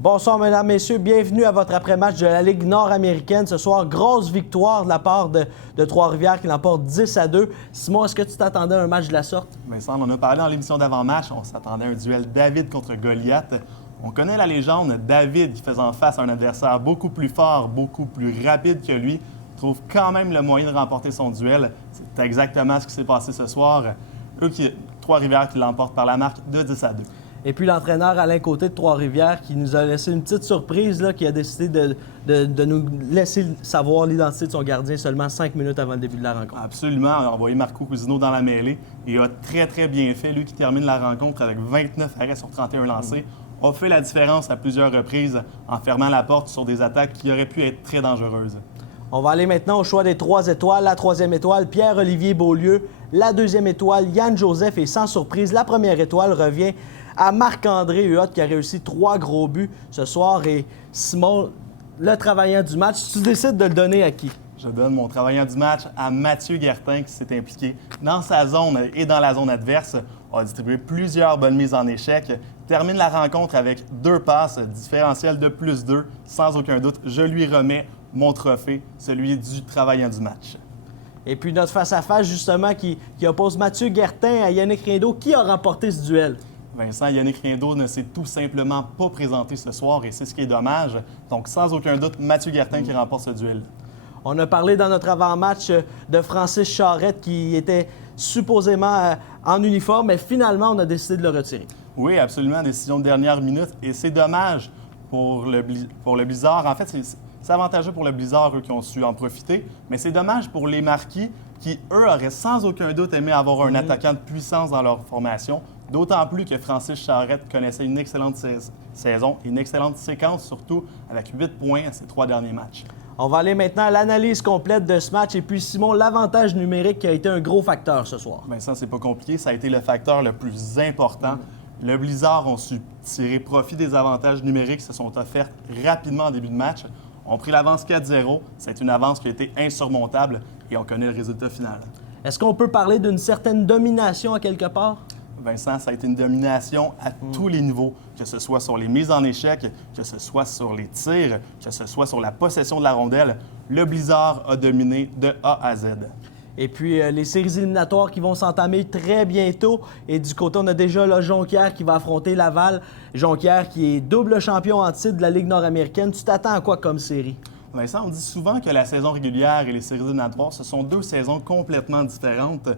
Bonsoir, mesdames, messieurs. Bienvenue à votre après-match de la Ligue nord-américaine. Ce soir, grosse victoire de la part de Trois-Rivières qui l'emporte 10-2. Simon, est-ce que tu t'attendais à un match de la sorte? Vincent, on en a parlé dans l'émission d'avant-match. On s'attendait à un duel David contre Goliath. On connaît la légende David qui, faisant face à un adversaire beaucoup plus fort, beaucoup plus rapide que lui, trouve quand même le moyen de remporter son duel. C'est exactement ce qui s'est passé ce soir. Trois-Rivières qui l'emporte par la marque de 10-2. Et puis l'entraîneur Alain Côté de Trois-Rivières qui nous a laissé une petite surprise, là, qui a décidé de nous laisser savoir l'identité de son gardien seulement 5 minutes avant le début de la rencontre. Absolument. On a envoyé Marco Cousineau dans la mêlée. Il a très bien fait. Lui qui termine la rencontre avec 29 arrêts sur 31 lancés. A fait la différence à plusieurs reprises en fermant la porte sur des attaques qui auraient pu être très dangereuses. On va aller maintenant au choix des 3 étoiles. La 3e étoile, Pierre-Olivier Beaulieu. La 2e étoile, Yann Joseph. Et sans surprise, la 1re étoile revient à Marc-André Huot qui a réussi 3 gros buts ce soir. Et Simon, le travaillant du match, tu décides de le donner à qui? Je donne mon travaillant du match à Mathieu Guertin qui s'est impliqué dans sa zone et dans la zone adverse, a distribué plusieurs bonnes mises en échec, termine la rencontre avec 2 passes, différentiel de +2, sans aucun doute. Je lui remets mon trophée, celui du travaillant du match. Et puis notre face-à-face, justement, qui oppose Mathieu Guertin à Yannick Riendeau. Qui a remporté ce duel? Vincent, Yannick Riendeau ne s'est tout simplement pas présenté ce soir et c'est ce qui est dommage. Donc, sans aucun doute, Mathieu Guertin qui remporte ce duel. On a parlé dans notre avant-match de Francis Charette qui était supposément en uniforme, mais finalement, on a décidé de le retirer. Oui, absolument, décision de dernière minute. Et c'est dommage pour le Blizzard. En fait, c'est avantageux pour le Blizzard, eux, qui ont su en profiter. Mais c'est dommage pour les Marquis qui, eux, auraient sans aucun doute aimé avoir un attaquant de puissance dans leur formation. D'autant plus que Francis Charette connaissait une excellente saison, une excellente séquence surtout, avec 8 points à ses 3 derniers matchs. On va aller maintenant à l'analyse complète de ce match. Et puis, Simon, l'avantage numérique qui a été un gros facteur ce soir. Bien, ça, c'est pas compliqué. Ça a été le facteur le plus important. Le Blizzard ont su tirer profit des avantages numériques qui se sont offerts rapidement en début de match. On pris l'avance 4-0. C'est une avance qui a été insurmontable et on connaît le résultat final. Est-ce qu'on peut parler d'une certaine domination à quelque part? Vincent, ça a été une domination à tous les niveaux, que ce soit sur les mises en échec, que ce soit sur les tirs, que ce soit sur la possession de la rondelle. Le Blizzard a dominé de A à Z. Et puis, les séries éliminatoires qui vont s'entamer très bientôt. Et du côté, on a déjà là, Jonquière qui va affronter Laval. Jonquière qui est double champion en titre de la Ligue nord-américaine. Tu t'attends à quoi comme série? Vincent, on dit souvent que la saison régulière et les séries éliminatoires, ce sont 2 saisons complètement différentes.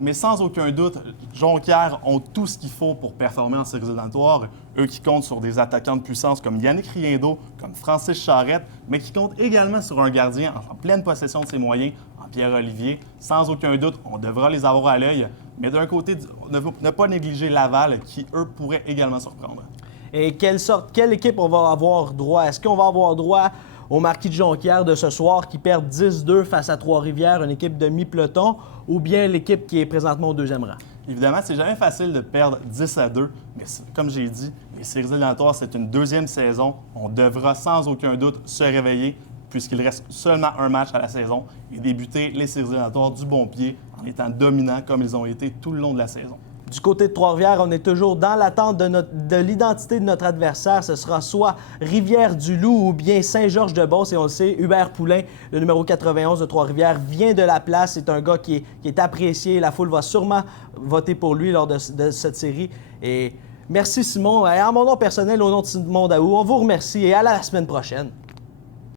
Mais sans aucun doute, Jonquière ont tout ce qu'il faut pour performer en séries éliminatoires. Eux qui comptent sur des attaquants de puissance comme Yannick Riendeau, comme Francis Charette, mais qui comptent également sur un gardien en pleine possession de ses moyens, en Pierre-Olivier. Sans aucun doute, on devra les avoir à l'œil. Mais d'un côté, ne pas négliger Laval, qui, eux, pourraient également surprendre. Et quelle équipe on va avoir droit? Est-ce qu'on va avoir droit aux Marquis de Jonquière de ce soir qui perdent 10-2 face à Trois-Rivières, une équipe de mi-peloton, ou bien l'équipe qui est présentement au 2e rang? Évidemment, c'est jamais facile de perdre 10-2, mais comme j'ai dit, les séries éliminatoires, c'est une 2e saison. On devra sans aucun doute se réveiller puisqu'il reste seulement un match à la saison et débuter les séries éliminatoires du bon pied en étant dominants comme ils ont été tout le long de la saison. Du côté de Trois-Rivières, on est toujours dans l'attente de l'identité de notre adversaire. Ce sera soit Rivière-du-Loup ou bien Saint-Georges-de-Beauce. Et on le sait, Hubert Poulain, le numéro 91 de Trois-Rivières, vient de la place. C'est un gars qui est apprécié. La foule va sûrement voter pour lui lors de cette série. Et merci Simon. Et en mon nom personnel, au nom de Simon Daou, on vous remercie et à la semaine prochaine.